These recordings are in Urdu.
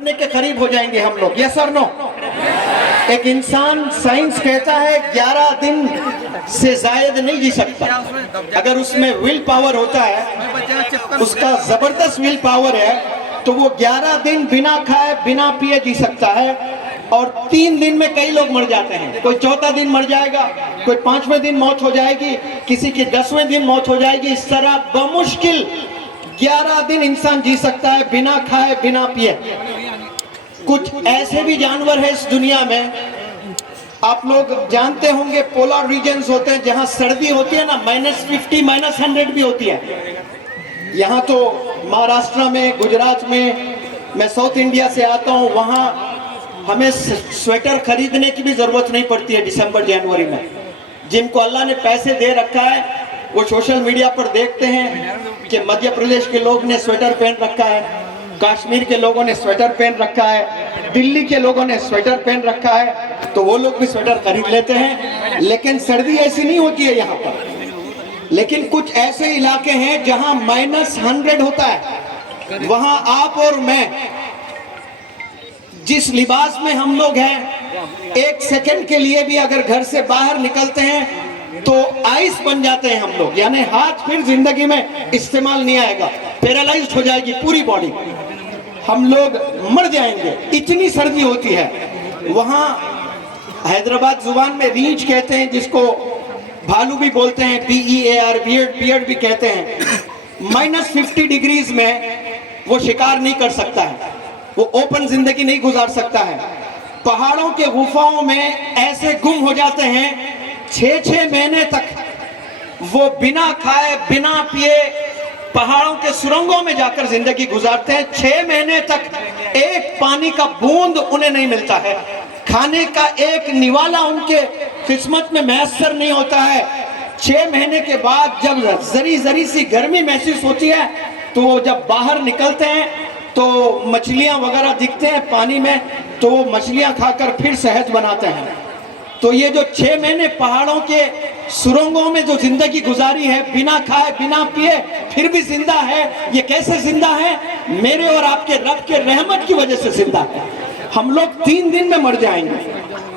مرنے کے قریب ہو جائیں گے ہم لوگ. یس اور نو؟ ایک انسان سائنس کہتا ہے 11 دن سے زائد نہیں جی سکتا. اگر اس میں ول پاور ہوتا ہے, اس کا زبردست ول پاور ہے, تو وہ 11 دن بنا کھائے بنا پیے جی سکتا ہے. اور 3 دن میں کئی لوگ مر جاتے ہیں. کوئی 4تھا دن مر جائے گا, کوئی 5ویں دن موت ہو جائے گی, کسی کی 10ویں دن موت ہو جائے گی. اس طرح بمشکل 11 دن انسان جی سکتا ہے بنا کھائے بنا پیے. کچھ ایسے بھی جانور ہیں اس دنیا میں, آپ لوگ جانتے ہوں گے پولار ریجنز ہوتے ہیں جہاں سردی ہوتی ہے نا, -50 -100 بھی ہوتی ہے. یہاں تو مہاراشٹر میں, گجرات میں ساؤتھ انڈیا سے آتا ہوں, وہاں ہمیں سویٹر خریدنے کی بھی ضرورت نہیں پڑتی ہے دسمبر جنوری میں. جن کو اللہ نے پیسے دے رکھا ہے وہ سوشل میڈیا پر دیکھتے ہیں کہ مدھیہ پردیش کے لوگ نے سویٹر پہن رکھا ہے, کشمیر کے لوگوں نے سویٹر پہن رکھا ہے, دلی کے لوگوں نے سویٹر پہن رکھا ہے, تو وہ لوگ بھی سویٹر خرید لیتے ہیں. لیکن سردی ایسی نہیں ہوتی ہے یہاں پر. لیکن کچھ ایسے علاقے ہیں جہاں -100 ہوتا ہے. وہاں آپ اور میں جس لباس میں ہم لوگ ہیں, 1 سیکنڈ کے لیے بھی اگر گھر سے باہر نکلتے ہیں تو آئس بن جاتے ہیں ہم لوگ. یعنی ہاتھ پھر زندگی میں استعمال نہیں آئے گا, پیرالائزڈ ہو جائے گی پوری باڈی, ہم لوگ مر جائیں گے, اتنی سردی ہوتی ہے. وہاں حیدرآباد زبان میں ریچھ کہتے ہیں, جس کو بھالو بھی بولتے ہیں, BEAR, بیئرڈ بھی کہتے ہیں. -50 ڈگریز میں وہ شکار نہیں کر سکتا ہے, وہ اوپن زندگی نہیں گزار سکتا ہے. پہاڑوں کے غفاؤں میں ایسے گم ہو جاتے ہیں, 6 مہینے تک وہ بنا کھائے بنا پیے پہاڑوں کے سرنگوں میں جا کر زندگی گزارتے ہیں. 6 مہینے تک ایک پانی کا بوند انہیں نہیں ملتا ہے, کھانے کا ایک نوالا ان کے قسمت میں میسر نہیں ہوتا ہے. 6 مہینے کے بعد جب ذری سی گرمی محسوس ہوتی ہے تو وہ جب باہر نکلتے ہیں تو مچھلیاں وغیرہ دکھتے ہیں پانی میں, تو وہ مچھلیاں کھا کر پھر صحت بناتے ہیں. تو یہ جو 6 مہینے پہاڑوں کے سرنگوں میں جو زندگی گزاری ہے, بنا کھائے بنا پیے پھر بھی زندہ ہے, یہ کیسے زندہ ہے؟ میرے اور آپ کے رب کے رحمت کی وجہ سے زندہ ہے. ہم لوگ 3 دن میں مر جائیں گے,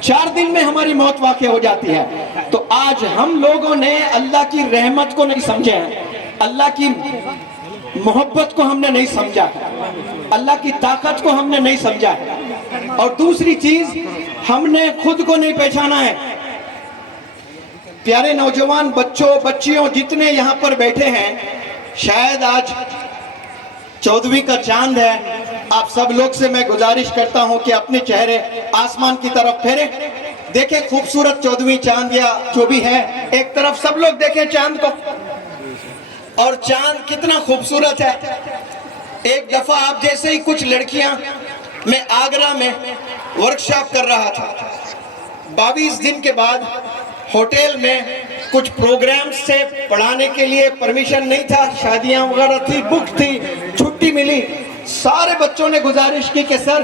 4 دن میں ہماری موت واقع ہو جاتی ہے. تو آج ہم لوگوں نے اللہ کی رحمت کو نہیں سمجھا ہے, اللہ کی محبت کو ہم نے نہیں سمجھا ہے, اللہ کی طاقت کو ہم نے نہیں سمجھا ہے. اور دوسری چیز, ہم نے خود کو نہیں پہچانا ہے. پیارے نوجوان بچوں بچیوں جتنے یہاں پر بیٹھے ہیں, شاید آج 14ویں کا چاند ہے. آپ سب لوگ سے میں گزارش کرتا ہوں کہ اپنے چہرے آسمان کی طرف پھیریں, دیکھیں خوبصورت 14ویں چاند یا جو بھی ہے, ایک طرف سب لوگ دیکھیں چاند کو, اور چاند کتنا خوبصورت ہے. ایک دفعہ آپ جیسے ہی کچھ لڑکیاں, میں آگرہ میں ورکشاپ کر رہا تھا, 22 دن کے بعد ہوٹل میں کچھ پروگرامز سے پڑھانے کے لیے پرمیشن نہیں تھا, شادیاں وغیرہ تھی, بک تھی, چھٹی ملی. سارے بچوں نے گزارش کی کہ سر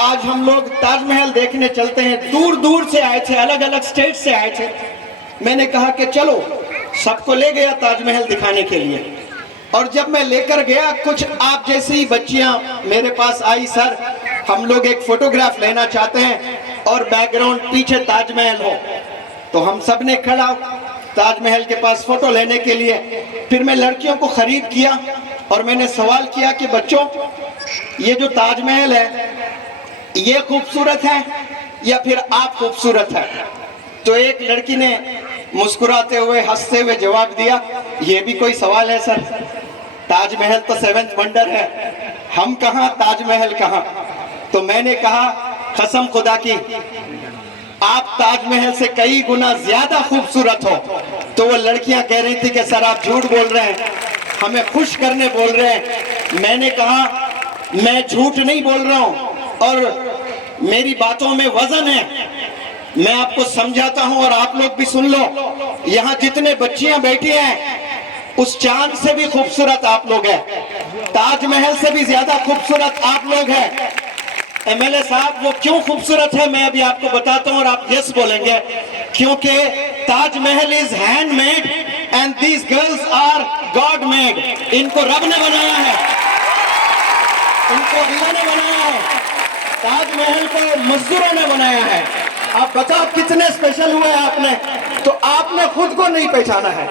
آج ہم لوگ تاج محل دیکھنے چلتے ہیں. دور دور سے آئے تھے, الگ الگ سٹیٹ سے آئے تھے. میں نے کہا کہ چلو, سب کو لے گیا تاج محل دکھانے کے لیے. اور جب میں لے کر گیا, کچھ آپ جیسی بچیاں میرے پاس آئی, سر ہم لوگ ایک فوٹوگراف لینا چاہتے ہیں اور بیک گراؤنڈ پیچھے تاج محل ہو. تو ہم سب نے کھڑا تاج محل کے پاس فوٹو لینے کے لیے. پھر میں لڑکیوں کو خرید کیا اور میں نے سوال کیا کہ بچوں, یہ جو تاج محل ہے یہ خوبصورت ہے یا پھر آپ خوبصورت ہے؟ تو ایک لڑکی نے مسکراتے ہوئے ہنستے ہوئے جواب دیا, یہ بھی کوئی سوال ہے سر, تاج محل تو 7th ونڈر ہے, ہم کہاں تاج محل کہاں. تو میں نے کہا قسم خدا کی آپ تاج محل سے کئی گنا زیادہ خوبصورت ہو. تو وہ لڑکیاں کہہ رہی تھی کہ سر آپ جھوٹ بول رہے ہیں, ہمیں خوش کرنے بول رہے ہیں. میں نے کہا میں جھوٹ نہیں بول رہا ہوں اور میری باتوں میں وزن ہے. میں آپ کو سمجھاتا ہوں اور آپ لوگ بھی سن لو. یہاں جتنے بچیاں بیٹھی ہیں اس چاند سے بھی خوبصورت آپ لوگ ہیں, تاج محل سے بھی زیادہ خوبصورت آپ لوگ ہیں. MLA صاحب وہ کیوں خوبصورت ہے میں ابھی آپ کو بتاتا ہوں اور آپ یس بولیں گے. کیونکہ Taj Mahal is handmade and these girls are God made. ان کو رب نے بنایا ہے, ان کو اللہ نے بنایا ہے. تاج محل کو مزدوروں نے بنایا ہے. آپ بتاؤ کتنے اسپیشل ہوئے آپ نے. تو آپ نے خود کو نہیں پہچانا ہے.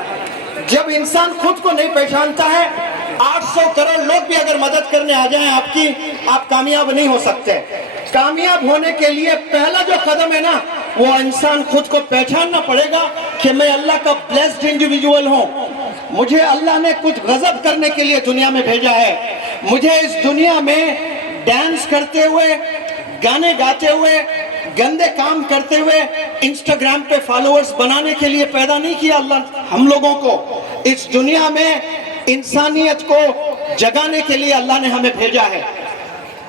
جب انسان خود کو نہیں پہچانتا ہے, 800 کروڑ لوگ بھی اگر مدد کرنے آ جائیں آپ کی, آپ کامیاب نہیں ہو سکتے. کامیاب ہونے کے لیے پہلا جو قدم ہے نا, وہ انسان خود کو پہچاننا پڑے گا کہ میں اللہ کا بلیسڈ انڈیویجول ہوں. مجھے اللہ نے کچھ غضب کرنے کے لیے دنیا میں بھیجا ہے. مجھے اس دنیا میں ڈانس کرتے ہوئے, گانے گاتے ہوئے, گندے کام کرتے ہوئے انسٹاگرام پہ فالوورز بنانے کے لیے پیدا نہیں کیا اللہ ہم لوگوں کو. اس دنیا میں انسانیت کو جگانے کے لیے اللہ نے ہمیں بھیجا ہے.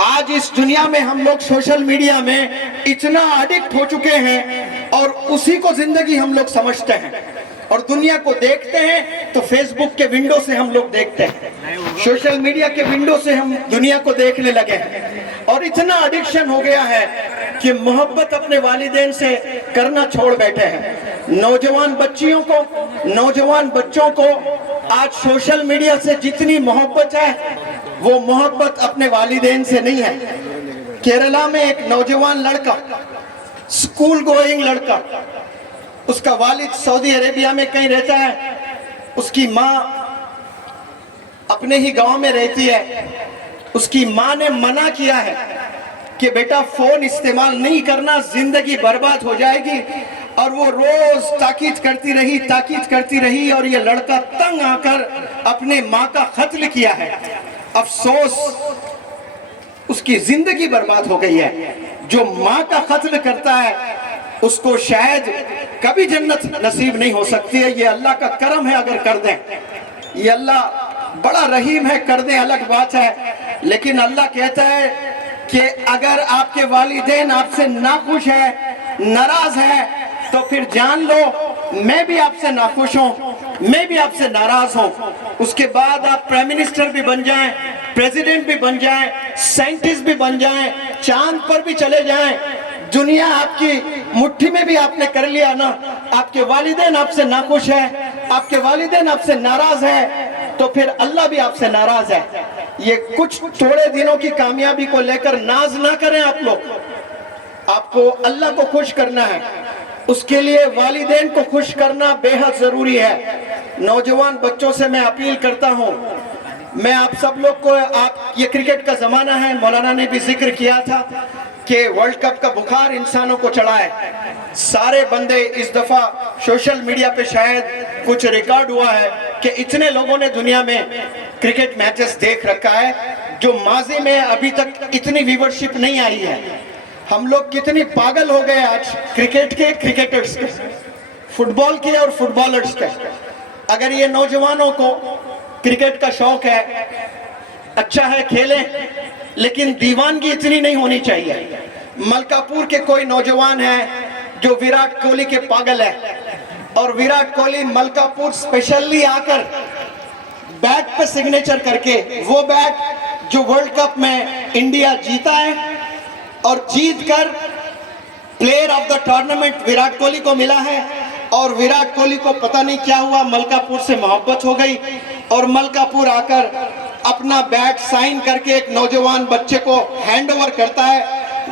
آج اس دنیا میں ہم لوگ سوشل میڈیا میں اتنا ایڈکٹ ہو چکے ہیں اور اسی کو زندگی ہم لوگ سمجھتے ہیں, اور دنیا کو دیکھتے ہیں تو فیس بک کے ونڈو سے ہم لوگ دیکھتے ہیں, سوشل میڈیا کے ونڈو سے ہم دنیا کو دیکھنے لگے ہیں, اور اتنا ایڈکشن ہو گیا ہے کہ محبت اپنے والدین سے کرنا چھوڑ بیٹھے ہیں. نوجوان بچیوں کو, نوجوان بچوں کو آج سوشل میڈیا سے جتنی محبت ہے وہ محبت اپنے والدین سے نہیں ہے. کیرلا میں ایک نوجوان لڑکا, اسکول گوئنگ لڑکا, اس کا والد سعودی عربیہ میں کہیں رہتا ہے, اس کی ماں اپنے ہی گاؤں میں رہتی ہے. اس کی ماں نے منع کیا ہے کہ بیٹا فون استعمال نہیں کرنا, زندگی برباد ہو جائے گی. اور وہ روز تاکید کرتی رہی اور یہ لڑکا تنگ آ کر اپنے ماں کا قتل کیا ہے. افسوس, اس کی زندگی برباد ہو گئی ہے. جو ماں کا قتل کرتا ہے اس کو شاید کبھی جنت نصیب نہیں ہو سکتی ہے. یہ اللہ کا کرم ہے اگر کر دیں, یہ اللہ بڑا رحیم ہے, کر دیں الگ بات ہے. لیکن اللہ کہتا ہے کہ اگر آپ کے والدین آپ سے ناخوش ہے, ناراض ہے, تو پھر جان لو میں بھی آپ سے ناخوش ہوں, میں بھی آپ سے ناراض ہوں. اس کے بعد آپ پرائم منسٹر بھی بن جائیں, پریزیڈنٹ بھی بن جائیں, سائنٹسٹ بھی بن جائیں, چاند پر بھی چلے جائیں, دنیا آپ کی مٹھی میں بھی آپ نے کر لیا نا, آپ کے والدین آپ سے ناخوش ہے, آپ کے والدین آپ سے ناراض ہے, تو پھر اللہ بھی آپ سے ناراض ہے. یہ کچھ تھوڑے دنوں کی کامیابی کو لے کر ناز نہ کریں آپ لوگ. آپ کو اللہ کو خوش کرنا ہے, اس کے لیے والدین کو خوش کرنا بے حد ضروری ہے. نوجوان بچوں سے میں اپیل کرتا ہوں, میں آپ سب لوگ کو, آپ یہ کرکٹ کا زمانہ ہے, مولانا نے بھی ذکر کیا تھا کہ ورلڈ کپ کا بخار انسانوں کو چڑھا ہے. سارے بندے اس دفعہ سوشل میڈیا پہ شاید کچھ ریکارڈ ہوا ہے کہ اتنے لوگوں نے دنیا میں کرکٹ میچز دیکھ رکھا ہے جو ماضی میں ابھی تک اتنی ویورشپ نہیں آئی ہے. ہم لوگ کتنی پاگل ہو گئے آج کرکٹ کے, کرکٹرز کے, فٹ بال کے اور فٹ بالرز کے. اگر یہ نوجوانوں کو کرکٹ کا شوق ہے, اچھا ہے کھیلیں, لیکن دیوانگی اتنی نہیں ہونی چاہیے. ملکا پور کے کوئی نوجوان ہیں جو ویراٹ کوہلی کے پاگل ہے, اور ویراٹ کوہلی ملکا پور اسپیشلی آ کر بیٹ پہ سگنیچر کر کے, وہ بیٹ جو ورلڈ کپ میں انڈیا جیتا ہے اور جیت کر player of the tournament Virat Kohli کو ملا ہے. اور ویراٹ کوہلی کو پتہ نہیں کیا ہوا, ملکا پور سے محبت ہو گئی اور ملکا پور آ کر اپنا بیٹ سائن کر کے ایک نوجوان بچے کو ہینڈ اوور کرتا ہے.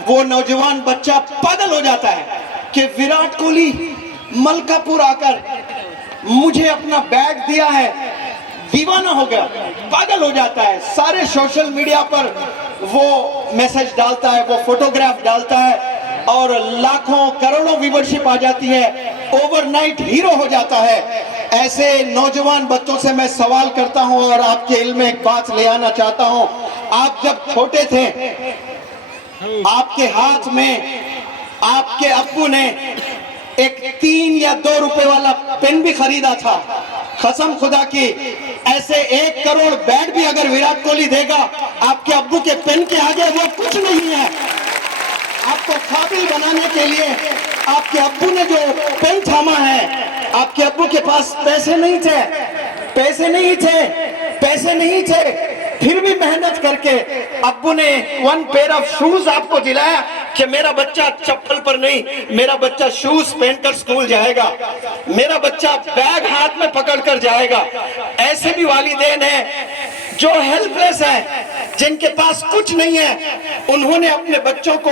وہ نوجوان بچہ پاگل ہو جاتا ہے کہ ویراٹ کوہلی ملکا پور آ کر مجھے اپنا بیٹ دیا ہے, دیوانہ ہو گیا, پاگل ہو جاتا ہے. سارے سوشل میڈیا پر وہ میسج ڈالتا ہے, وہ فوٹوگراف ڈالتا ہے, اور لاکھوں کروڑوں ویورشپ آ جاتی ہے, اوور نائٹ ہیرو ہو جاتا ہے. ایسے نوجوان بچوں سے میں سوال کرتا ہوں اور آپ کے علم میں ایک بات لے آنا چاہتا ہوں. آپ جب چھوٹے تھے, آپ کے ہاتھ میں آپ کے ابو نے ایک 3 یا 2 روپے والا پین بھی خریدا تھا. قسم خدا کی, ایسے 1 کروڑ بیٹ بھی اگر ویراٹ کوہلی دے گا آپ کے ابو کے پین کے آگے وہ کچھ نہیں ہے. آپ کو قابل بنانے کے لیے آپ کے ابو نے جو پین تھاما ہے, آپ کے ابو کے پاس پیسے نہیں تھے, پھر بھی محنت کر کے ابو نے 1 پیئر آف شوز آپ کو دلایا کہ میرا بچہ چپل پر نہیں, میرا بچہ شوز پہن کر سکول جائے گا, میرا بچہ بیگ ہاتھ میں پکڑ کر جائے گا. ایسے بھی والدین ہیں جو ہیلپ لیس ہیں, جن کے پاس کچھ نہیں ہے، انہوں نے اپنے بچوں کو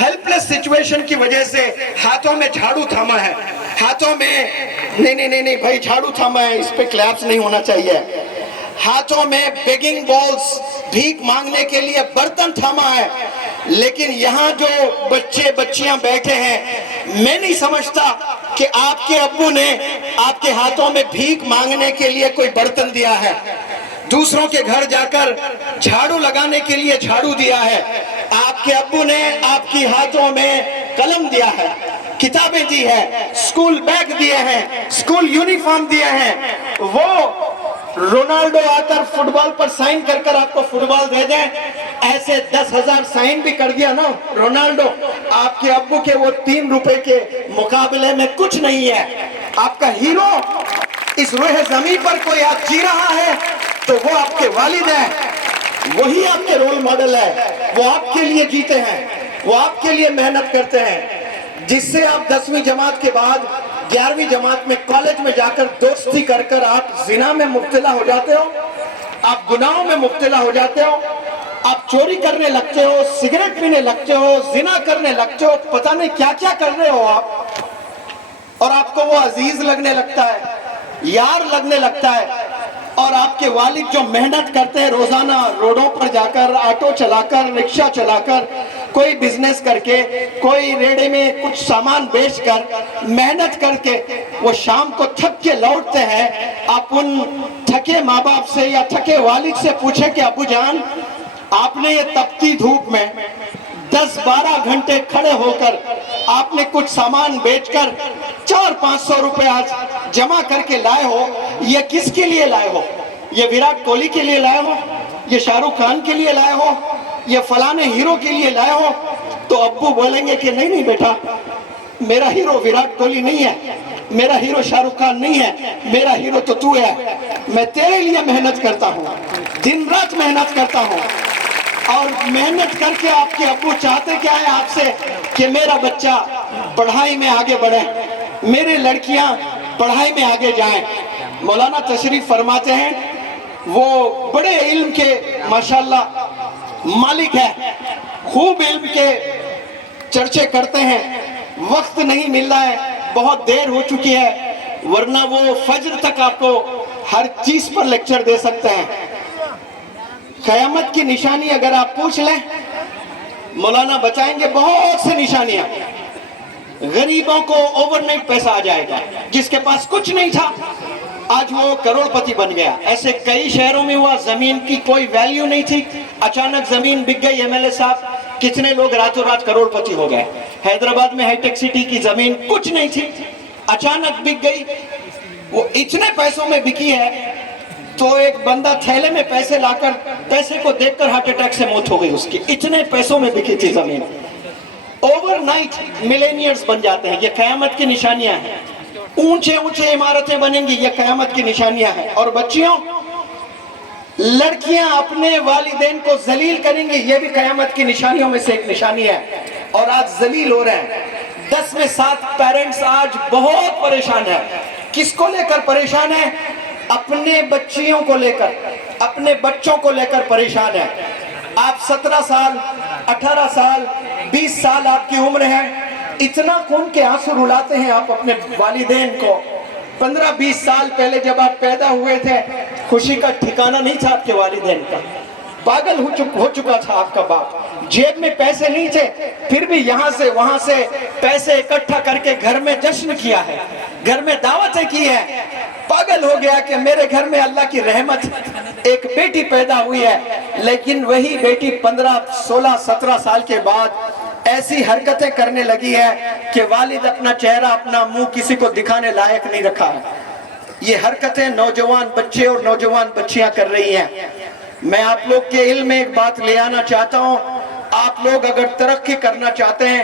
ہیلپ لیس سچویشن کی وجہ سے ہاتھوں میں جھاڑو تھاما ہے، ہاتھوں میں نہیں بھائی جھاڑو تھاما ہے، اس پہ کلیپس نہیں ہونا چاہیے، ہاتھوں میں بیگنگ بالز بھیک مانگنے کے لیے برتن تھاما ہے، لیکن یہاں جو بچے بچیاں بیٹھے ہیں، میں نہیں سمجھتا کہ آپ کے ابو نے آپ کے ہاتھوں میں بھیک مانگنے کے لیے کوئی برتن دیا ہے، دوسروں کے گھر جا کر جھاڑو لگانے کے لیے جھاڑو دیا ہے، آپ کے ابو نے آپ کی ہاتھوں میں قلم دیا ہے، کتابیں دی ہے، سکول بیگ دیے ہیں، سکول یونیفارم دیے ہیں۔ وہ رونالڈو آ کر فٹ بال پر سائن کر کر آپ کو فٹ بال دے دیں، ایسے 10,000 سائن بھی کر دیا نا رونالڈو، آپ کے ابو کے وہ 3 روپے کے مقابلے میں کچھ نہیں ہے۔ آپ کا ہیرو اس روح زمین پر کوئی آپ جی رہا ہے تو وہ آپ کے والد ہیں، وہی آپ کے رول ماڈل ہے، وہ آپ کے لیے جیتے ہیں، وہ آپ کے لیے محنت کرتے ہیں، جس سے آپ 10ویں جماعت کے بعد 11ویں جماعت میں کالج میں جا کر دوستی کر کر آپ زنا میں مبتلا ہو جاتے ہو، آپ گناہوں میں مبتلا ہو جاتے ہو، آپ چوری کرنے لگتے ہو، سگریٹ پینے لگتے ہو، زنا کرنے لگتے ہو، پتہ نہیں کیا کیا کر رہے ہو آپ، اور آپ کو وہ عزیز لگنے لگتا ہے، یار لگنے لگتا ہے، اور آپ کے والد جو محنت کرتے ہیں روزانہ روڈوں پر جا کر، آٹو چلا کر، رکشہ چلا کر، کوئی بزنس کر کے، کوئی ریڑے میں کچھ سامان بیچ کر، محنت کر کے وہ شام کو تھک کے لوٹتے ہیں، آپ ان تھکے ماں باپ سے یا تھکے والد سے پوچھیں کہ ابو جان آپ نے یہ تپتی دھوپ میں 10-12 گھنٹے کھڑے ہو کر آپ نے کچھ سامان بیچ کر 400-500 روپے آج جمع کر کے لائے ہو، یہ کس کے لیے لائے ہو؟ یہ ویراٹ کوہلی کے لیے لائے ہو؟ یہ شاہ رخ خان کے لیے لائے ہو؟ یہ فلانے ہیرو کے لیے لائے ہو؟ تو ابو بولیں گے کہ نہیں بیٹا، میرا ہیرو ویراٹ کوہلی نہیں ہے، میرا ہیرو شاہ رخ خان نہیں ہے، میرا ہیرو تو ہے، میں تیرے لیے محنت کرتا ہوں، دن رات محنت کرتا ہوں، اور محنت کر کے آپ کے ابو چاہتے کیا ہے آپ سے کہ میرا بچہ پڑھائی میں آگے بڑھے، میرے لڑکیاں پڑھائی میں آگے جائیں۔ مولانا تشریف فرماتے ہیں، وہ بڑے علم کے ماشاءاللہ مالک ہے، خوب علم کے چرچے کرتے ہیں، وقت نہیں مل رہا ہے، بہت دیر ہو چکی ہے، ورنہ وہ فجر تک آپ کو ہر چیز پر لیکچر دے سکتے ہیں۔ قیامت کی نشانی اگر آپ پوچھ لیں، مولانا بتائیں گے بہت سے نشانیاں۔ غریبوں کو اوور نائٹ پیسہ آ جائے گا، جس کے پاس کچھ نہیں تھا آج وہ کروڑ پتی بن گیا۔ ایسے کئی شہروں میں ہوا، زمین کی کوئی ویلیو نہیں تھی، اچانک زمین بک گئی، ایم ایل اے صاحب کتنے لوگ راتوں رات کروڑ پتی ہو گئے۔ حیدرآباد میں ہائی ٹیک سٹی کی زمین کچھ نہیں تھی، اچانک بک گئی، وہ اتنے پیسوں میں بکی ہے تو ایک بندہ تھیلے میں پیسے لا کر، پیسے کو دیکھ کر ہارٹ اٹیک سے موت ہو گئی اس کی، اتنے پیسوں میں بکی تھی زمین۔ اوور نائٹ ملینئرز بن جاتے ہیں، یہ قیامت کی نشانیاں ہیں۔ اونچے اونچے عمارتیں بنیں گی، یہ قیامت کی نشانیاں ہیں۔ اور بچیوں، لڑکیاں اپنے والدین کو ذلیل کریں گی، یہ بھی قیامت کی نشانیوں میں سے ایک نشانی ہے، اور آج ذلیل ہو رہے ہیں۔ 10 میں 7 پیرنٹس آج بہت پریشان ہیں۔ کس کو لے کر پریشان ہیں؟ اپنے بچیوں کو لے کر، اپنے بچوں کو لے کر پریشان ہیں۔ آپ 17 سال 18 سال 20 سال آپ کی عمر ہے، اتنا خون کے آنسو رلاتے ہیں آپ اپنے والدین کو۔ 15-20 سال پہلے جب آپ پیدا ہوئے تھے، خوشی کا ٹھکانہ نہیں تھا آپ کے والدین کا، پاگل ہو چکا تھا آپ کا باپ، جیب میں پیسے نہیں تھے، پھر بھی یہاں سے وہاں سے پیسے اکٹھا کر کے گھر میں جشن کیا ہے، گھر میں دعوتیں کی ہے۔ پاگل ہو گیا کہ میرے گھر میں اللہ کی رحمت، ایک بیٹی پیدا ہوئی ہے، لیکن وہی بیٹی 15 16 17 سال کے بعد ایسی حرکتیں کرنے لگی ہے کہ والد اپنا چہرہ اپنا منہ کسی کو دکھانے لائق نہیں رکھا ہے۔ یہ حرکتیں نوجوان بچے اور نوجوان بچیاں کر رہی ہیں۔ میں آپ لوگ کے علم میں ایک بات لے آنا چاہتا ہوں، آپ لوگ اگر ترقی کرنا چاہتے ہیں،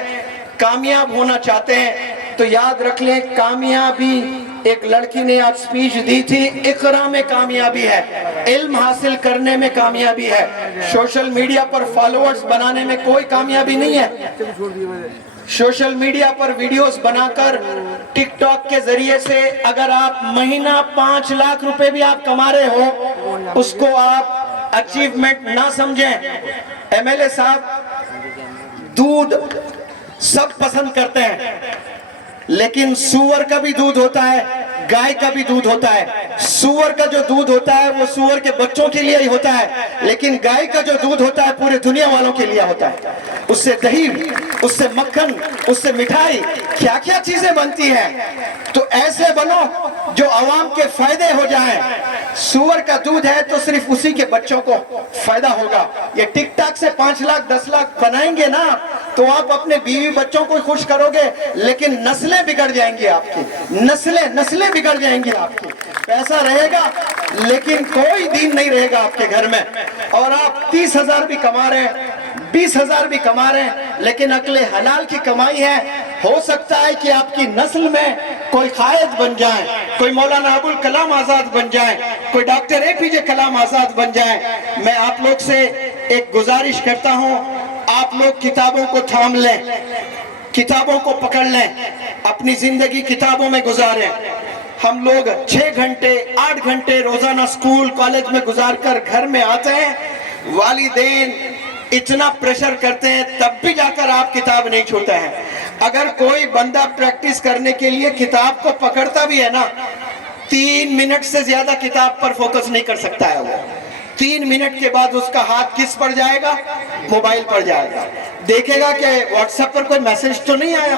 کامیاب ہونا چاہتے ہیں، تو یاد رکھ لیں کامیابی، ایک لڑکی نے آج سپیچ دی تھی، اقرا میں کامیابی ہے، علم حاصل کرنے میں کامیابی ہے، سوشل میڈیا پر فالوورز بنانے میں کوئی کامیابی نہیں ہے۔ سوشل میڈیا پر ویڈیوز بنا کر ٹک ٹاک کے ذریعے سے اگر آپ مہینہ 5 لاکھ روپے بھی آپ کما رہے ہو، اس کو آپ اچیومنٹ نہ سمجھیں. ایم ایل اے صاحب دودھ سب پسند کرتے ہیں، لیکن سور کا بھی دودھ ہوتا ہے، گائے کا بھی دودھ ہوتا ہے. سور کا جو دودھ ہوتا ہے وہ سور کے بچوں کے لیے ہی ہوتا ہے، لیکن گائے کا جو دودھ ہوتا ہے پورے دنیا والوں کے لیے ہوتا ہے. اس سے دہی، اس سے مکھن، اس سے مٹھائی، کیا کیا چیزیں بنتی ہیں. تو ایسے بنو جو عوام کے فائدے ہو جائیں. سور کا دودھ ہے تو صرف اسی کے بچوں کو فائدہ ہوگا. یہ ٹک ٹاک سے 5 لاکھ 10 لاکھ بنائیں گے نا تو آپ اپنے بیوی بچوں کو خوش کرو گے، لیکن نسلیں بگڑ جائیں گی آپ کی، نسلیں بگڑ جائیں گی آپ کی. پیسہ رہے گا لیکن کوئی دین نہیں رہے گا آپ کے گھر میں. اور آپ 30,000 بھی کما رہے ہیں، 20,000 بھی کما رہے ہیں، لیکن عقل حلال کی کمائی ہے. ہو سکتا ہے کہ آپ کی نسل میں کوئی قائد بن جائیں، کوئی مولانا ابوالکلام آزاد بن جائیں، کوئی ڈاکٹر اے پی جے کلام آزاد بن جائیں. میں آپ لوگ سے ایک گزارش کرتا ہوں، آپ لوگ کتابوں کو تھام لیں، کتابوں کو پکڑ لیں، اپنی زندگی کتابوں میں گزاریں. ہم لوگ 6 گھنٹے 8 گھنٹے روزانہ سکول کالج میں گزار کر گھر میں آتے ہیں، والدین اتنا پریشر کرتے ہیں تب بھی جا کر آپ کتاب نہیں چھوڑتے ہیں. اگر کوئی بندہ پریکٹس کرنے کے لیے کتاب کو پکڑتا بھی ہے نا، 3 منٹ سے زیادہ کتاب پر فوکس نہیں کر سکتا ہے. وہ 3 منٹ کے بعد اس کا ہاتھ کس پر جائے گا؟ موبائل پر جائے گا. دیکھے گا کہ واٹس ایپ پر کوئی میسج تو نہیں آیا،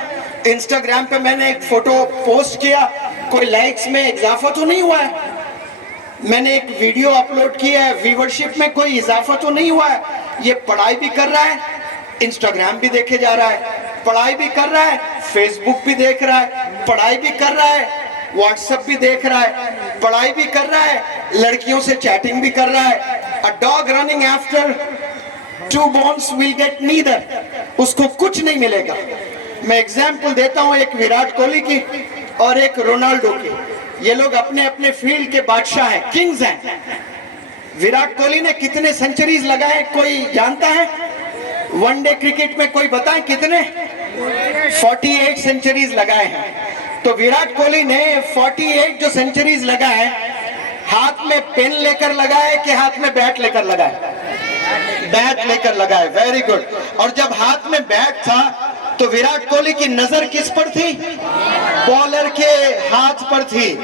انسٹاگرام پہ میں نے ایک فوٹو پوسٹ کیا، کوئی لائکس میں اضافہ تو نہیں ہوا ہے، میں نے ایک ویڈیو اپلوڈ کیا ہے، ویورشپ میں کوئی اضافہ تو نہیں ہوا ہے. یہ پڑھائی بھی کر رہا ہے، انسٹاگرام بھی دیکھے جا رہا ہے، پڑھائی بھی کر رہا ہے، فیس بک بھی دیکھ رہا ہے، پڑھائی بھی کر رہا ہے، واٹس ایپ بھی دیکھ رہا ہے، پڑھائی بھی کر رہا ہے، لڑکیوں سے چیٹنگ بھی کر رہا ہے. A dog running after 2 bones will get neither. اس کو کچھ نہیں ملے گا. میں ایگزامپل دیتا ہوں ایک ویراٹ کوہلی کی اور ایک رونالڈو کی. یہ لوگ اپنے اپنے فیلڈ کے بادشاہ ہیں، کنگز ہیں. ویراٹ کوہلی نے کتنے سنچریز لگائے کوئی جانتا ہے؟ ون ڈے کرکٹ میں کوئی بتائیں کتنے؟ 48 سنچریز لگائے ہیں. تو ویراٹ کوہلی نے 48 جو سنچریز لگائے، ہاتھ میں پین لے کر لگائے کہ ہاتھ میں بیٹ لے کر لگائے؟ بیٹ لے کر لگائے. Very good. اور جب ہاتھ میں بیٹ تھا تو ویراٹ کوہلی کی نظر کس پر تھی؟ بالر کے ہاتھ پر تھی،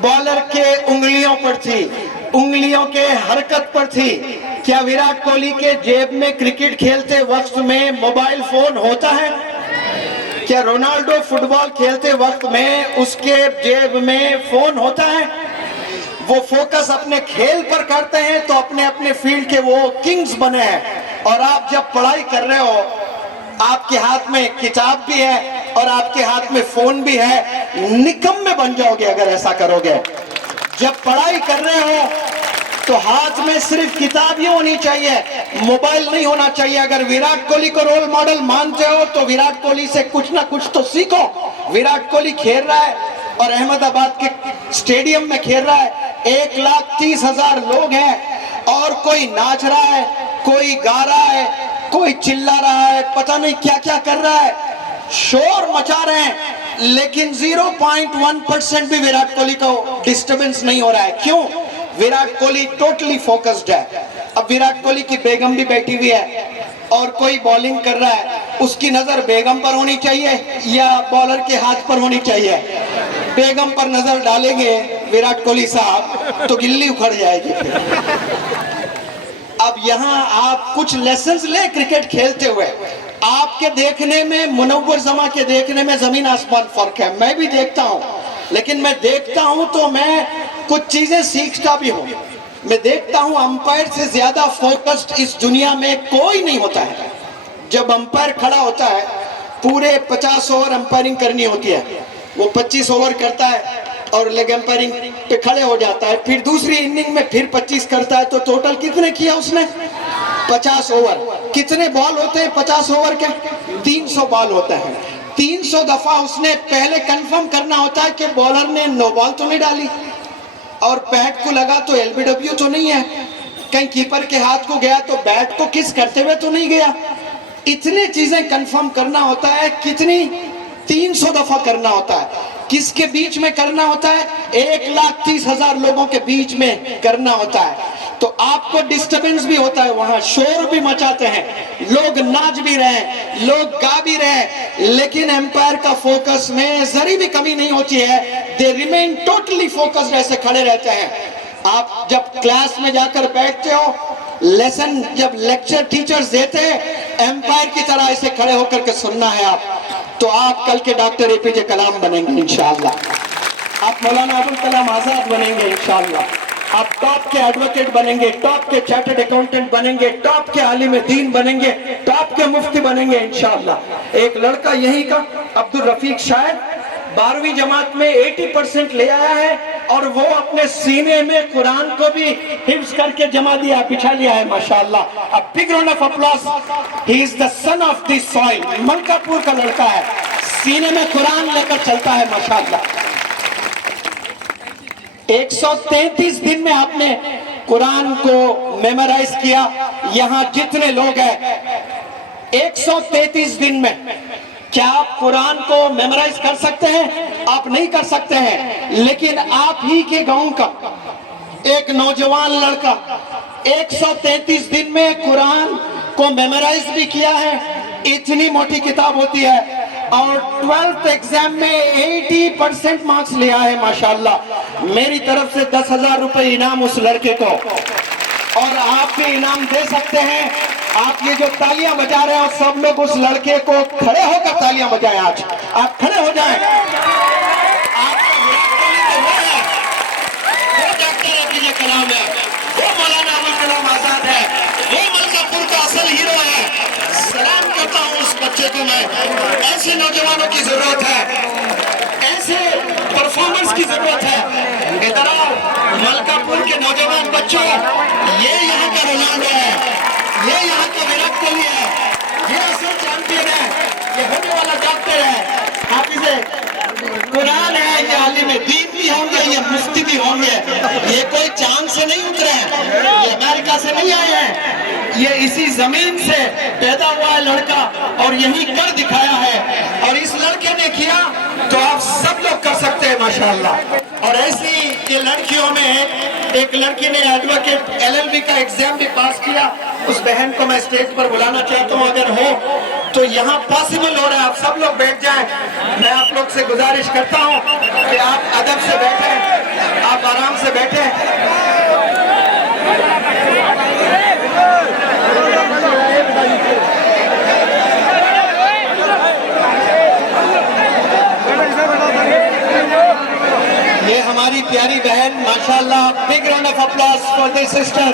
بالر کے انگلیوں پر تھی، انگلیوں کے حرکت پر تھی. کیا ویراٹ کوہلی کے جیب میں کرکٹ کھیلتے وقت میں موبائل فون ہوتا ہے؟ کیا رونالڈو فٹ بال کھیلتے وقت میں اس کے جیب میں فون ہوتا ہے؟ وہ فوکس اپنے کھیل پر کرتے ہیں تو اپنے اپنے فیلڈ کے وہ کنگز بنے ہیں. اور آپ جب پڑھائی کر رہے ہو، آپ کے ہاتھ میں کتاب بھی ہے اور آپ کے ہاتھ میں فون بھی ہے، نکمے بن جاؤ گے اگر ایسا کرو گے. جب پڑھائی کر رہے ہو تو ہاتھ میں صرف کتاب ہی ہونی چاہیے، موبائل نہیں ہونا چاہیے. اگر ویراٹ کوہلی کو رول ماڈل مانتے ہو تو ویراٹ کوہلی سے کچھ نہ کچھ تو سیکھو. ویراٹ کوہلی کھیل رہا ہے اور احمد آباد کے سٹیڈیم میں کھیل رہا ہے، 1,30,000 لوگ ہیں اور کوئی ناچ رہا ہے، کوئی گا رہا ہے، کوئی چلا رہا ہے، پتہ نہیں کیا کیا کر رہا ہے، شور مچا رہے ہیں، لیکن 0.1% بھی ویراٹ کوہلی کو ڈسٹربنس نہیں ہو رہا ہے. کیوں؟ ویراٹ کوہلی ٹوٹلی فوکسڈ ہے. اب ویراٹ کوہلی کی بیگم بھی بیٹھی ہوئی ہے اور کوئی بالنگ کر رہا ہے، اس کی نظر بیگم پر ہونی چاہیے یا بالر کے ہاتھ پر ہونی چاہیے؟ بیگم پر نظر ڈالیں گے ویراٹ کوہلی صاحب تو گلی اکھڑ جائے گی. اب یہاں آپ کچھ لیسنز لیں کرکٹ کھیلتے ہوئے. آپ کے دیکھنے میں، منور زماں کے دیکھنے میں زمین آسمان فرق ہے. میں بھی دیکھتا ہوں، لیکن میں دیکھتا ہوں تو میں کچھ چیزیں سیکھتا بھی ہوں. میں دیکھتا ہوں امپائر سے زیادہ فوکسڈ اس دنیا میں کوئی نہیں ہوتا ہے. جب امپائر کھڑا ہوتا ہے، پورے 50 اوور امپائرنگ کرنی ہوتی ہے، وہ 25 اوور کرتا ہے اور لیگ امپائرنگ پہ کھڑے ہو جاتا ہے. پھر دوسری اننگ میں پھر 25 کرتا ہے. تو ٹوٹل کتنے کیا اس نے؟ 50 اوور. کتنے بال ہوتے ہیں 50 اوور کے؟ 300 بال ہوتا ہے. 300 دفعہ اس نے پہلے کنفرم کرنا ہوتا ہے کہ بالر نے نو بال تو نہیں ڈالی، اور بیٹ کو لگا تو ایل بی ڈبلیو تو نہیں ہے، کہیں کیپر کے ہاتھ کو گیا تو بیٹ کو کس کرتے ہوئے تو نہیں گیا. اتنے چیزیں کنفرم کرنا ہوتا ہے. کتنی؟ 300 دفعہ کرنا ہوتا ہے. کس کے بیچ میں کرنا ہوتا ہے؟ 1,30,000 لوگوں کے بیچ میں کرنا ہوتا ہے. تو آپ کو ڈسٹربنس بھی ہوتا ہے، وہاں شور بھی مچاتے ہیں، لوگ ناچ بھی رہے ہیں، لوگ گا بھی رہے ہیں، لیکن امپائر کا فوکس میں ذری بھی کمی نہیں ہوتی ہے. دے ریمین ٹوٹلی فوکسڈ، ایسے کھڑے رہتے ہیں. آپ جب کلاس میں جا کر بیٹھتے ہو، لیسن جب لیکچر ٹیچرز دیتے ہیں، امپائر کی طرح ایسے کھڑے ہو کر کے سننا ہے آپ. تو آپ کل کے ڈاکٹر اے پی جے کلام بنیں گے انشاءاللہ. آپ مولانا ابوالکلام آزاد بنیں گے انشاءاللہ. آپ ٹاپ کے ایڈوکیٹ بنیں گے، ٹاپ کے چارٹرڈ اکاؤنٹنٹ بنیں گے، ٹاپ کے عالم دین بنیں گے، ٹاپ کے مفتی بنیں گے انشاءاللہ. ایک لڑکا یہی کا عبد الرفیق شاید 12ویں جماعت میں 80% لے آیا ہے، اور وہ اپنے سینے میں قرآن کو بھی حفظ کر کے جمع دیا، بچھا لیا ہے ماشاءاللہ. A big round of applause. He is the son of this soil. ملکہ پور کا لڑکا ہے، سینے میں قرآن لے کر چلتا ہے ماشاءاللہ. 133 دن میں آپ نے قرآن کو میمورائز کیا. یہاں جتنے لوگ ہیں 133 دن میں کیا آپ قرآن کو میمورائز کر سکتے ہیں؟ آپ نہیں کر سکتے ہیں. لیکن آپ ہی کے گاؤں کا ایک نوجوان لڑکا 133 دن میں قرآن کو میمورائز بھی کیا ہے. اتنی موٹی کتاب ہوتی ہے، اور 12th ایگزام میں 80% مارکس لیا ہے ماشاءاللہ. میری طرف سے 10,000 روپے انعام اس لڑکے کو، اور آپ بھی انعام دے سکتے ہیں. آپ یہ جو تالیاں بجا رہے ہیں، سب لوگ اس لڑکے کو کھڑے ہو کر تالیاں بجائیں. آج آپ کھڑے ہو جائیں. آپ کا وہ ڈاکٹر اے پی جے کلام ہے، وہ مولانا ابوالکلام آزاد ہے، وہ ملکہ پور کا اصل ہیرو ہے. سلام کرتا ہوں اس بچے کو میں. ایسے نوجوانوں کی ضرورت ہے، ایسے پرفارمنس کی ضرورت ہے. ادھر آؤ ملکہ پور کے نوجوان بچوں، یہ یہاں کا رونالڈو ہے، یہ یہاں کا وراٹ کوہلی ہے، یہ اصل چیمپئن ہے، یہ ہونے والا ڈاکٹر ہے، حافظ قرآن ہے، یہ عالم دین بھی ہوں گے، یہ مفتی بھی ہوں گے. یہ کوئی چاند سے نہیں اترے ہیں، یہ امریکہ سے نہیں آئے ہیں، یہ اسی زمین سے پیدا ہوا ہے لڑکا، اور یہی کر دکھایا ہے. اور اس لڑکے نے کیا تو آپ سب لوگ کر سکتے ہیں ماشاءاللہ. اور ایسی یہ لڑکیوں میں ایک لڑکی نے ایڈوکیٹ LLB کا ایگزام بھی پاس کیا. اس بہن کو میں اسٹیج پر بلانا چاہتا ہوں، اگر ہو تو یہاں پاسبل ہو رہا ہے. آپ سب لوگ بیٹھ جائیں. میں آپ لوگ سے گزارش کرتا ہوں کہ آپ ادب سے بیٹھیں، آپ آرام سے بیٹھیں. یہ ہماری پیاری بہن ماشاءاللہ. big round of applause for this sister.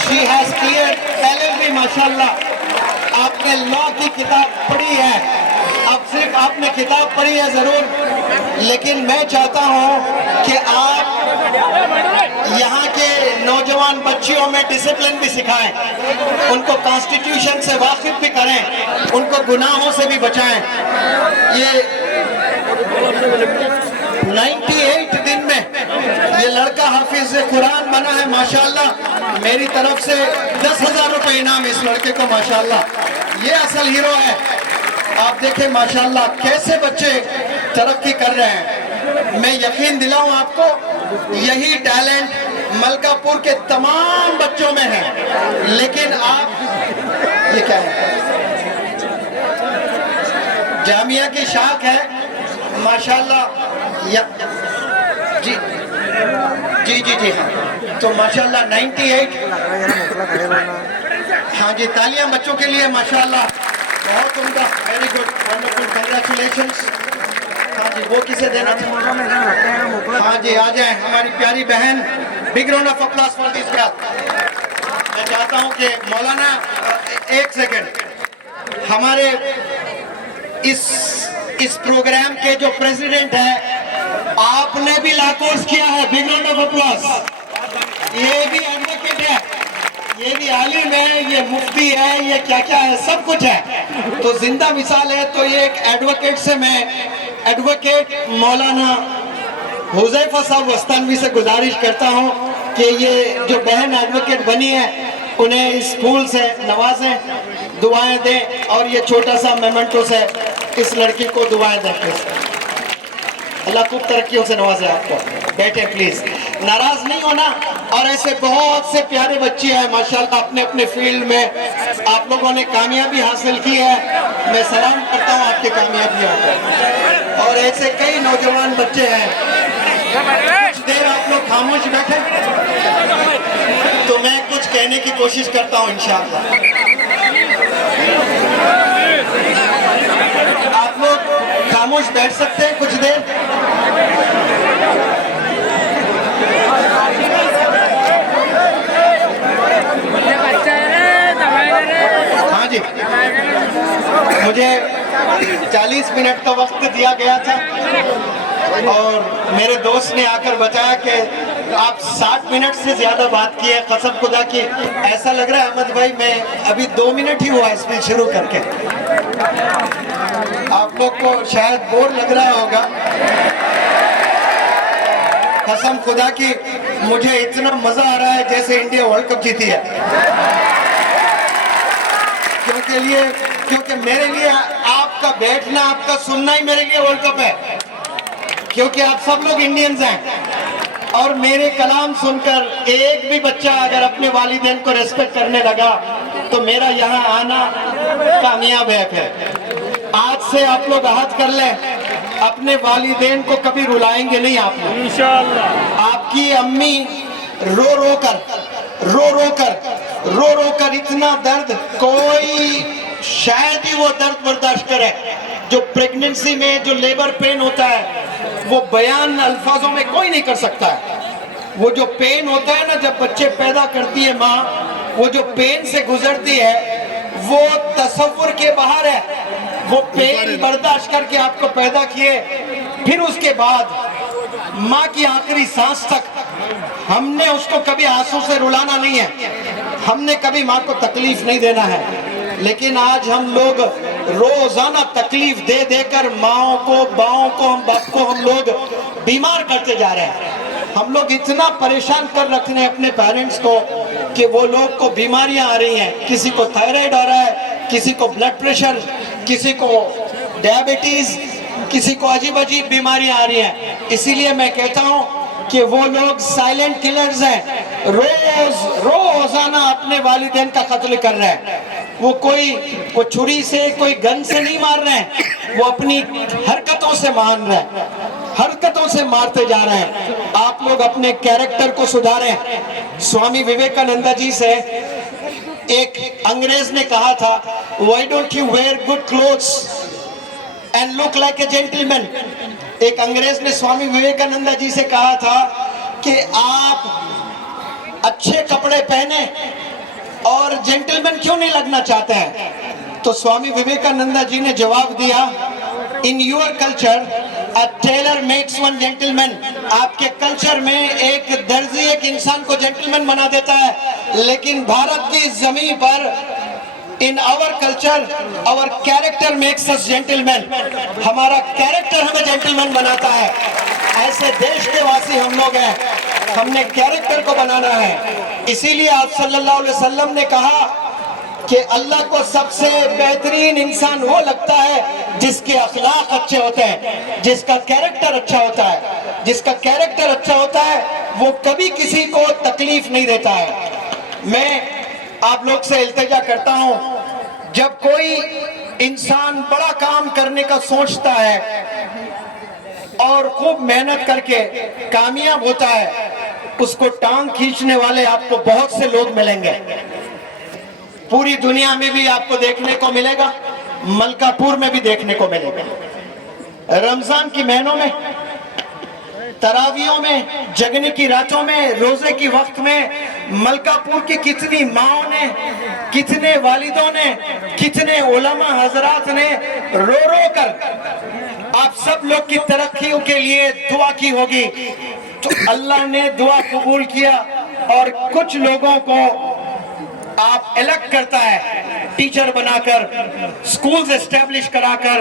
She has cleared LLB ماشاءاللہ. آپ نے لاء کی کتاب پڑھی ہے، اب صرف آپ نے کتاب پڑھی ہے ضرور، لیکن میں چاہتا ہوں کہ آپ یہاں کے نوجوان بچیوں میں ڈسپلن بھی سکھائیں، ان کو کانسٹیٹیوشن سے واقف بھی کریں، ان کو گناہوں سے بھی بچائیں. یہ 98 دن میں یہ لڑکا حافظ قرآن بنا ہے ماشاءاللہ. میری طرف سے 10,000 روپے انعام اس لڑکے کو ماشاءاللہ. یہ اصل ہیرو ہے. آپ دیکھیں ماشاءاللہ کیسے بچے ترقی کر رہے ہیں. میں یقین دلاؤں آپ کو، یہی ٹیلنٹ ملکہ پور کے تمام بچوں میں ہے. لیکن آپ یہ کیا ہے، جامعہ کی شاخ ہے ماشاءاللہ. جی جی جی جی ہاں. تو ماشاءاللہ 98. ہاں جی، تالیاں بچوں کے لیے ماشاءاللہ. بہت عمدہ، ویری گڈ، ونڈرفل، کنگریچولیشنز. ہاں جی، وہ کسے دینا چاہیے؟ ہاں جی آ جائیں ہماری پیاری بہن. Big round of applause for this girl. میں چاہتا ہوں کہ مولانا ایک سیکنڈ، ہمارے اس پروگرام کے جو پریزیڈنٹ ہیں، آپ نے بھی لا کورس کیا ہے. Big round of applause. یہ بھی ایڈوکیٹ ہے، یہ بھی عالم ہے، یہ مفتی ہے، یہ کیا کیا ہے، سب کچھ ہے. تو زندہ مثال ہے. تو یہ ایک ایڈوکیٹ سے میں ایڈوکیٹ مولانا حذیفہ صاحب وستانوی سے گزارش کرتا ہوں کہ یہ جو بہن ایڈوکیٹ بنی ہے انہیں اس پھول سے نوازیں، دعائیں دیں، اور یہ چھوٹا سا میمنٹو سے اس لڑکی کو دعائیں دیں. اللہ خوب ترقیوں سے نوازے آپ کو. بیٹھیں پلیز، ناراض نہیں ہونا. اور ایسے بہت سے پیارے بچے ہیں ماشاءاللہ اپنے اپنے فیلڈ میں آپ لوگوں نے کامیابی حاصل کی ہے. میں سلام کرتا ہوں آپ کی کامیابیوں کو. اور ایسے کئی نوجوان بچے ہیں. کچھ دیر آپ لوگ خاموش بیٹھے تو میں کچھ کہنے کی کوشش کرتا ہوں انشاءاللہ. آپ لوگ خاموش بیٹھ سکتے ہیں کچھ دیر. ہاں جی, مجھے 40 منٹ کا وقت دیا گیا تھا اور میرے دوست نے آ کر بتایا کہ آپ 60 منٹ سے زیادہ بات کی ہے. قسم خدا کی ایسا لگ رہا ہے احمد بھائی میں ابھی 2 منٹ ہی ہوا اسپیچ شروع کر کے. آپ لوگ کو شاید بور لگ رہا ہوگا. قسم خدا کی مجھے اتنا مزہ آ رہا ہے جیسے انڈیا ورلڈ کپ جیتی ہے. کیونکہ میرے لیے آپ کا بیٹھنا آپ کا سننا ہی میرے لیے ورلڈ کپ ہے. کیونکہ آپ سب لوگ انڈینز ہیں اور میرے کلام سن کر ایک بھی بچہ اگر اپنے والدین کو ریسپیکٹ کرنے لگا تو میرا یہاں آنا کامیاب ہے. آج سے آپ لوگ عہد کر لیں اپنے والدین کو کبھی رلائیں گے نہیں. آپ لوگ انشاءاللہ آپ کی امی رو رو کر اتنا درد کوئی شاید ہی وہ درد برداشت کرے جو پریگننسی میں جو لیبر پین ہوتا ہے وہ بیان الفاظوں میں کوئی نہیں کر سکتا ہے. وہ جو پین ہوتا ہے نا جب بچے پیدا کرتی ہے ماں, وہ جو پین سے گزرتی ہے وہ تصور کے باہر ہے. وہ پین برداشت کر کے آپ کو پیدا کیے, پھر اس کے بعد ماں کی آخری سانس تک ہم نے اس کو کبھی آنسو سے رلانا نہیں ہے. ہم نے کبھی ماں کو تکلیف نہیں دینا ہے. لیکن آج ہم لوگ روزانہ تکلیف دے دے کر ماں کو باؤں کو باپ کو ہم لوگ بیمار کرتے جا رہے ہیں. ہم لوگ اتنا پریشان کر رکھتے ہیں اپنے پیرنٹس کو کہ وہ لوگ کو بیماریاں آ رہی ہیں. کسی کو تھائرائیڈ آ رہا ہے, کسی کو بلڈ پریشر, کسی کو ڈائبٹیز, کسی کو عجیب عجیب بیماریاں آ رہی ہیں. اسی لیے میں کہتا ہوں کہ وہ لوگ سائلنٹ کلرز ہیں, روزانہ اپنے والدین کا قتل کر رہے ہیں. وہ کوئی چھری سے کوئی گن سے نہیں مار رہے ہیں, وہ اپنی حرکتوں سے مان رہے ہیں, حرکتوں سے مارتے جا رہے ہیں. آپ لوگ اپنے کیریکٹر کو سدھاریں. سوامی وویکانند جی سے ایک انگریز نے کہا تھا why don't you wear good clothes and look like a gentleman. ایک انگریز نے سوامی وویکانند جی سے کہا تھا کہ آپ اچھے کپڑے پہنے اور جنٹلمین کیوں نہیں لگنا چاہتے ہیں. تو سوامی وویکانند جی نے جواب دیا in your culture a tailor makes one gentleman. آپ کے کلچر میں ایک درزی ایک انسان کو جنٹلمین بنا دیتا ہے, لیکن بھارت کی زمین پر in our culture our character makes us gentlemen. ہمارا کیریکٹر ہمیں جنٹلمین بناتا ہے. ایسے دیش کے واسی ہم لوگ ہیں, ہم نے کیریکٹر کو بنانا ہے. اسی لیے آپ صلی اللہ علیہ وسلم نے کہا کہ اللہ کو سب سے بہترین انسان وہ لگتا ہے جس کے اخلاق اچھے ہوتے ہیں, جس کا کیریکٹر اچھا ہوتا ہے. جس کا کیریکٹر اچھا ہوتا ہے وہ کبھی کسی کو تکلیف نہیں دیتا ہے. میں آپ لوگ سے التجا کرتا ہوں, جب کوئی انسان بڑا کام کرنے کا سوچتا ہے اور خوب محنت کر کے کامیاب ہوتا ہے, اس کو ٹانگ کھینچنے والے آپ کو بہت سے لوگ ملیں گے. پوری دنیا میں بھی آپ کو دیکھنے کو ملے گا, ملکہ پور میں بھی دیکھنے کو ملے گا. رمضان کی مہینوں میں, تراویحوں میں, جگنے کی راتوں میں, روزے کی وقت میں ملکہ پور کی کتنی ماؤں نے, کتنے والدوں نے, کتنے علماء حضرات نے رو کر آپ سب لوگ کی ترقیوں کے لیے دعا کی ہوگی. تو اللہ نے دعا قبول کیا اور کچھ لوگوں کو آپ الیکٹ کرتا ہے ٹیچر بنا کر, سکولز اسٹیبلش کرا کر,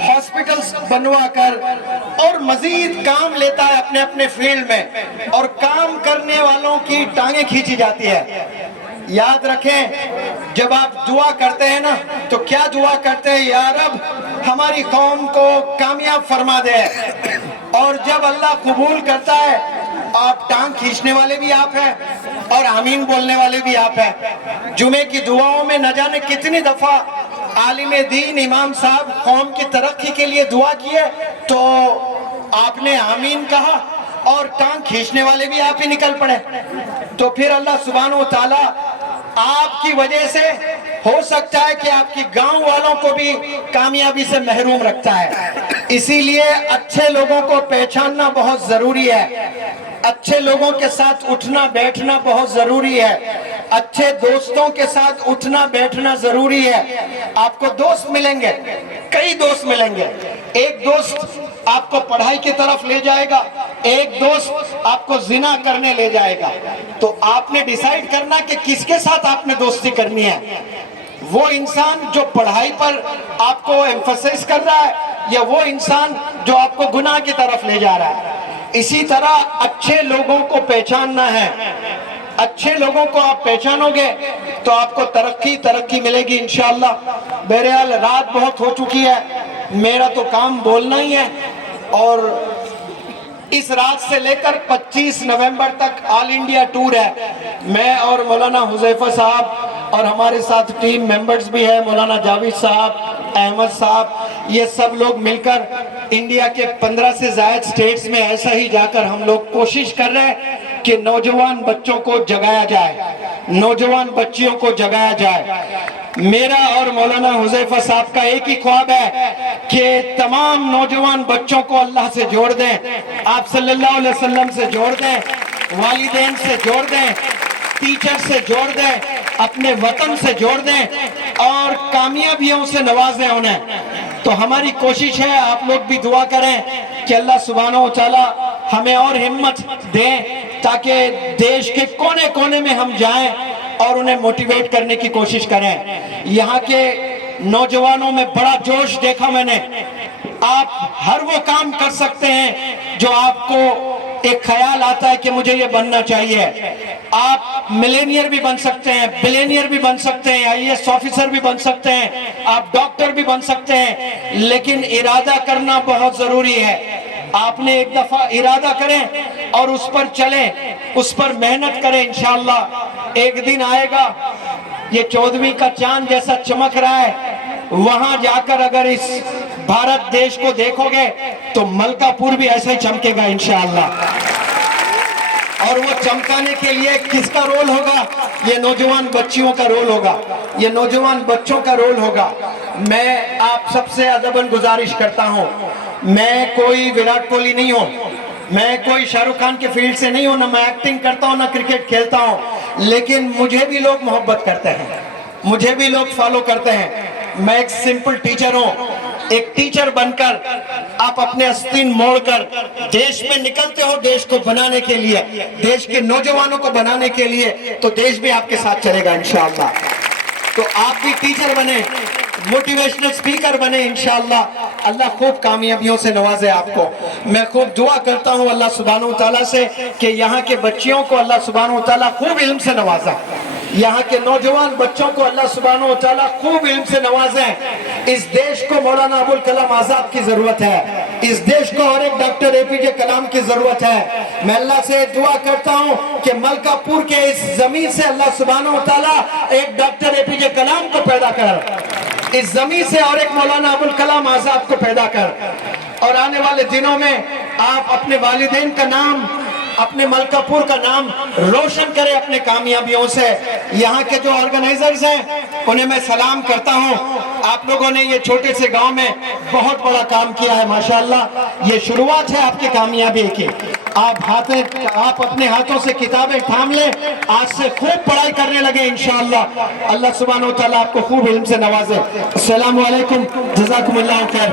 ہاسپٹلز بنوا کر, اور مزید کام لیتا ہے اپنے اپنے فیلڈ میں, اور کام کرنے والوں کی ٹانگیں کھینچی جاتی ہے. یاد رکھیں جب آپ دعا کرتے ہیں نا تو کیا دعا کرتے ہیں, یا رب ہماری قوم کو کامیاب فرما دے. اور جب اللہ قبول کرتا ہے آپ ٹانگ کھینچنے والے بھی آپ ہیں اور آمین بولنے والے بھی آپ ہیں. جمعے کی دعاؤں میں نہ جانے کتنی دفعہ عالم دین امام صاحب قوم کی ترقی کے لیے دعا کیے تو آپ نے آمین کہا اور ٹانگ کھینچنے والے بھی آپ ہی نکل پڑے. تو پھر اللہ سبحانہ و تعالی آپ کی وجہ سے ہو سکتا ہے کہ آپ کی گاؤں والوں کو بھی کامیابی سے محروم رکھتا ہے. اسی لیے اچھے لوگوں کو پہچاننا بہت ضروری ہے. اچھے لوگوں کے ساتھ اٹھنا بیٹھنا بہت ضروری ہے. اچھے دوستوں کے ساتھ اٹھنا بیٹھنا ضروری ہے. آپ کو دوست ملیں گے, کئی دوست ملیں گے. ایک دوست آپ کو پڑھائی کی طرف لے جائے گا, ایک دوست آپ کو زنا کرنے لے جائے گا. تو آپ نے ڈیسائیڈ کرنا کہ کس کے ساتھ آپ نے دوستی کرنی ہے. وہ انسان جو پڑھائی پر آپ کو ایمفسائز کر رہا ہے یا وہ انسان جو آپ کو گناہ کی طرف لے جا رہا ہے. اسی طرح اچھے لوگوں کو پہچاننا ہے. اچھے لوگوں کو آپ پہچانو گے تو آپ کو ترقی ملے گی انشاءاللہ. بہرحال رات بہت ہو چکی ہے, میرا تو کام بولنا ہی ہے. اور اس رات سے لے کر 25 نومبر تک آل انڈیا ٹور ہے. میں اور مولانا حذیفہ صاحب اور ہمارے ساتھ ٹیم ممبرز بھی ہیں, مولانا جاوید صاحب, احمد صاحب, یہ سب لوگ مل کر انڈیا کے 15 سے زائد سٹیٹس میں ایسا ہی جا کر ہم لوگ کوشش کر رہے ہیں کہ نوجوان بچوں کو جگایا جائے, نوجوان بچیوں کو جگایا جائے. میرا اور مولانا حذیفہ صاحب کا ایک ہی خواب ہے کہ تمام نوجوان بچوں کو اللہ سے جوڑ دیں, آپ صلی اللہ علیہ وسلم سے جوڑ دیں, والدین سے جوڑ دیں, ٹیچر سے جوڑ دیں, اپنے وطن سے جوڑ دیں اور کامیابیوں سے نوازیں انہیں. تو ہماری کوشش ہے, آپ لوگ بھی دعا کریں کہ اللہ سبحانہ و تعالی ہمیں اور ہمت دیں تاکہ دیش کے کونے کونے میں ہم جائیں اور انہیں موٹیویٹ کرنے کی کوشش کریں. یہاں کے نوجوانوں میں بڑا جوش دیکھا میں نے. آپ ہر وہ کام کر سکتے ہیں جو آپ کو ایک خیال آتا ہے کہ مجھے یہ بننا چاہیے. آپ ملینئر بھی بن سکتے ہیں, بلینئر بھی بن سکتے ہیں, IAS آفیسر بھی بن سکتے ہیں, آپ ڈاکٹر بھی بن سکتے ہیں, لیکن ارادہ کرنا بہت ضروری ہے. آپ نے ایک دفعہ ارادہ کریں اور اس پر چلیں, اس پر محنت کریں. انشاءاللہ ایک دن آئے گا, یہ 14ویں کا چاند جیسا چمک رہا ہے, وہاں جا کر اگر اس بھارت دیش کو دیکھو گے تو ملکہ پور بھی ایسا ہی چمکے گا انشاءاللہ. اور وہ چمکانے کے لیے کس کا رول ہوگا؟ یہ نوجوان بچیوں کا رول ہوگا, یہ نوجوان بچوں کا رول ہوگا. میں آپ سب سے ادباً گزارش کرتا ہوں, میں کوئی وراٹ کوہلی نہیں ہوں, میں کوئی شاہ رخ خان کے فیلڈ سے نہیں ہوں, نہ میں ایکٹنگ کرتا ہوں نہ کرکٹ کھیلتا ہوں, لیکن مجھے بھی لوگ محبت کرتے ہیں, مجھے بھی لوگ فالو کرتے ہیں. میں ایک سمپل ٹیچر ہوں. ایک ٹیچر بن کر آپ اپنے آستین موڑ کر دیش میں نکلتے ہو دیش کو بنانے کے لیے, دیش کے نوجوانوں کو بنانے کے لیے, تو دیش بھی آپ کے ساتھ چلے گا انشاءاللہ. تو آپ بھی ٹیچر بنے, موٹیویشنل سپیکر بنے انشاءاللہ. اللہ خوب کامیابیوں سے نوازے آپ کو. میں خوب دعا کرتا ہوں اللہ سبحانہ و تعالیٰ سے کہ یہاں کے بچیوں کو اللہ سبحانہ و تعالیٰ خوب علم سے نوازا, یہاں کے نوجوان بچوں کو اللہ سبحانہ و تعالیٰ خوب علم سے نوازیں. اس دیش کو مولانا ابوالکلام آزاد کی ضرورت ہے, اس دیش کو اور ایک ڈاکٹر APJ کلام کی ضرورت ہے. میں اللہ سے دعا کرتا ہوں کہ ملکہ پور کے اس زمین سے اللہ سبحانہ و تعالیٰ ایک ڈاکٹر APJ کلام کو پیدا کر, اس زمین سے اور ایک مولانا ابوالکلام آزاد کو پیدا کر. اور آنے والے دنوں میں آپ اپنے والدین کا نام, اپنے ملکہ پور کا نام روشن کرے اپنے کامیابیوں سے. یہاں کے جو آرگنائزرز ہیں انہیں میں سلام کرتا ہوں. آپ لوگوں نے یہ چھوٹے سے گاؤں میں بہت بڑا کام کیا ہے ماشاءاللہ. یہ شروعات ہے آپ کی کامیابی کی. آپ اپنے ہاتھوں سے کتابیں تھام لیں, آج سے خوب پڑھائی کرنے لگے انشاءاللہ. اللہ سبحانہ و تعالیٰ آپ کو خوب علم سے نوازے. السلام علیکم, جزاکم اللہ خیر.